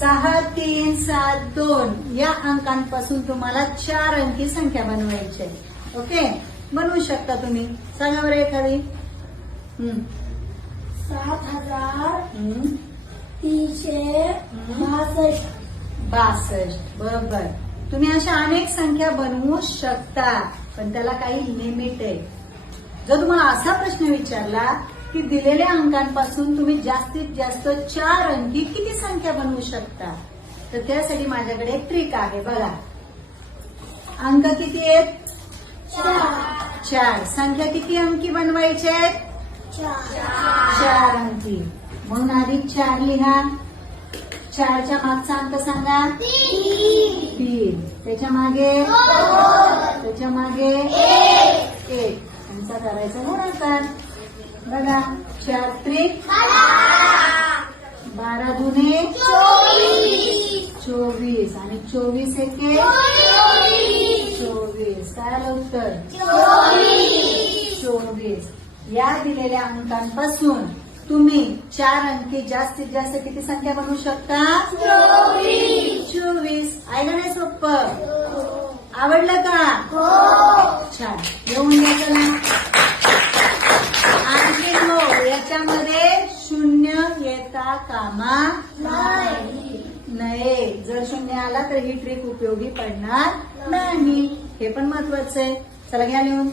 सहा तीन सात दोन या अंकांपासून तुम्हाला चार अंकी संख्या बनवायची आहे. ओके? बनवू शकता तुम्ही. सांगा बरं एखादी. सात हजार. तीनशे बासष्ट. बासष्ट. बरोबर. तुम्ही अशा अनेक संख्या बनवू शकता पण त्याला काही लिमिट आहे. जर तुम्हाला असा प्रश्न विचारला की दिलेल्या अंकांपासून तुम्ही जास्तीत जास्त चार अंकी किती संख्या बनवू शकता? तर त्यासाठी माझ्याकडे एक ट्रिक आहे बघा. अंक किती आहेत? चार. चार संख्या किती अंकी बनवायचे? आहेत चार चार अंकी. म्हणून आधी चार लिहा. चारच्या मागचा अंक सांगा. तीन. त्याच्यामागे? त्याच्यामागे? एक त्यांचा करायचा गुणाकार बघा चार त्रिक बारा दुने. चोवीस. आणि चोवीस एके. चोवीस. काय आलं उत्तर. चोवीस. या दिलेल्या अंकांपासून तुम्ही चार अंकी जास्तीत जास्त किती संख्या बनवू शकता? चोवीस. ऐका नाही सोपं. आवडलं का? छान. येऊन द्या चला. आणखी हो याच्यामध्ये शून्य येता कामा नाही. जर शून्य आला तर ही ट्रिक उपयोगी पडणार नाही. हे पण महत्वाचं आहे. चला घ्या लिहून.